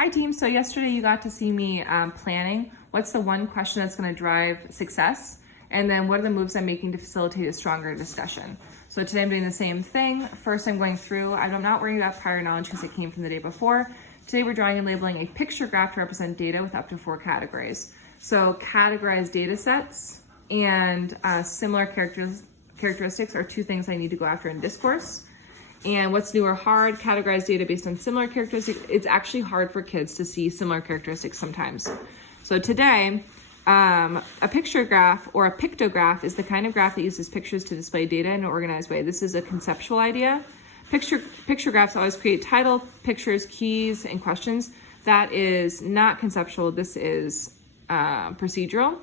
Hi team, so yesterday you got to see me planning what's the one question that's going to drive success, and then what are the moves I'm making to facilitate a stronger discussion. So today I'm doing the same thing. First I'm going through, I'm not worrying about prior knowledge because it came from the day before. Today we're drawing and labeling a picture graph to represent data with up to 4 categories. So categorized data sets and similar characteristics are 2 things I need to go after in discourse. And what's new or hard, categorize data based on similar characteristics. It's actually hard for kids to see similar characteristics sometimes. So today, a picture graph or a pictograph is the kind of graph that uses pictures to display data in an organized way. This is a conceptual idea. Picture graphs always create title, pictures, keys, and questions. That is not conceptual, this is procedural.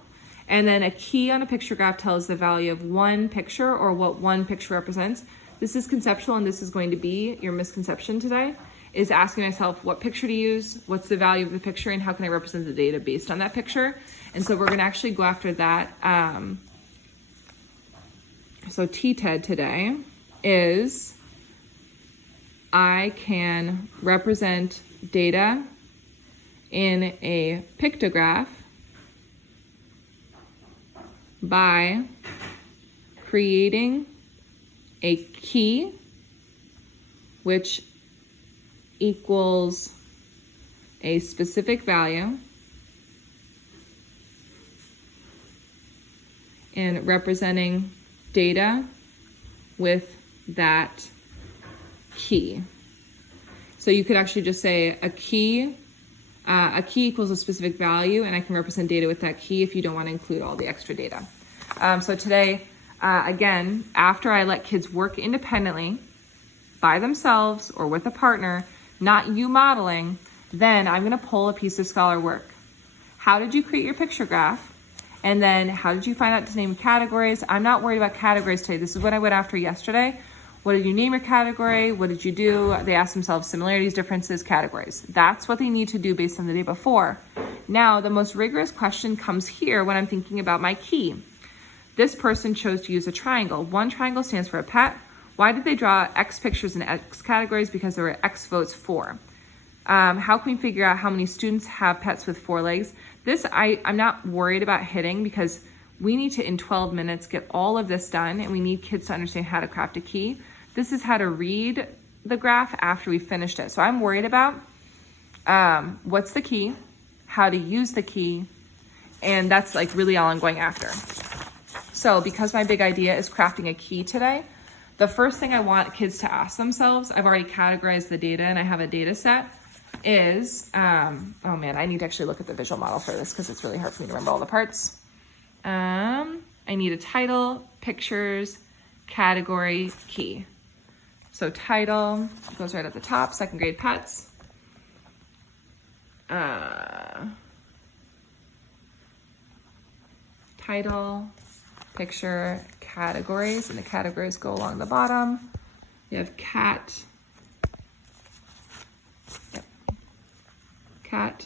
And then a key on a picture graph tells the value of one picture or what one picture represents. This is conceptual, and this is going to be your misconception today, is asking myself what picture to use, what's the value of the picture, and how can I represent the data based on that picture. And so we're gonna actually go after that. So TTED today is, I can represent data in a pictograph by creating a key which equals a specific value and representing data with that key. So you could actually just say a key equals a specific value, and I can represent data with that key if you don't want to include all the extra data. So today, again, after I let kids work independently by themselves or with a partner, not you modeling, then I'm gonna pull a piece of scholar work. How did you create your picture graph? And then how did you find out to name categories? I'm not worried about categories today. This is what I went after yesterday. What did you name your category? What did you do? They asked themselves similarities, differences, categories. That's what they need to do based on the day before. Now, the most rigorous question comes here when I'm thinking about my key. This person chose to use a triangle. One triangle stands for a pet. Why did they draw X pictures in X categories? Because there were X votes for. How can we figure out how many students have pets with 4 legs? This I'm not worried about hitting because we need to, in 12 minutes, get all of this done, and we need kids to understand how to craft a key. This is how to read the graph after we finished it. So I'm worried about what's the key, how to use the key, and that's like really all I'm going after. So because my big idea is crafting a key today, the first thing I want kids to ask themselves, I've already categorized the data and I have a data set, is, oh man, I need to actually look at the visual model for this because it's really hard for me to remember all the parts. I need a title, pictures, category, key. So title goes right at the top, 2nd grade pets. Title, picture, categories, and the categories go along the bottom. You have cat, cat,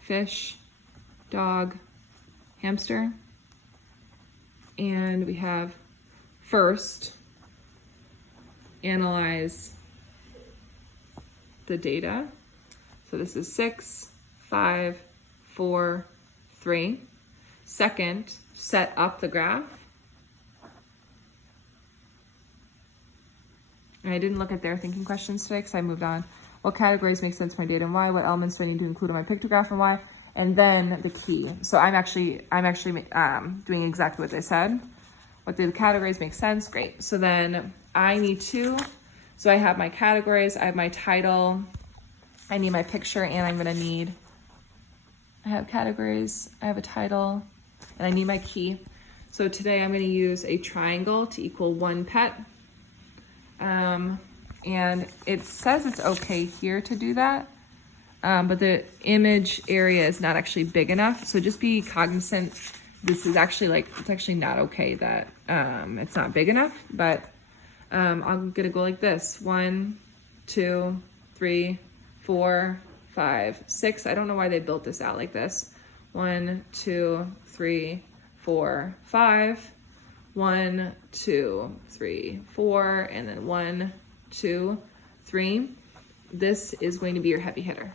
fish, dog, hamster, and we have first analyze the data. So this is 6, 5, 4, 3. Second, set up the graph. And I didn't look at their thinking questions today because I moved on. What categories make sense for my data and why? What elements do I need to include in my pictograph and why? And then the key. So I'm actually doing exactly what they said. What do the categories make sense? Great. So then I need to, so I have my categories, I have my title, I need my picture, and I'm gonna need, I have categories, I have a title, and I need my key. So today I'm gonna use a triangle to equal 1 pet. And it says it's okay here to do that, but the image area is not actually big enough. So just be cognizant. This is actually it's actually not okay that it's not big enough, but I'm gonna go like this. 1, 2, 3, 4, 5, 6. I don't know why they built this out like this. 1, 2, 3, 4, 5. 1, 2, 3, 4, and then 1, 2, 3. This is going to be your heavy hitter.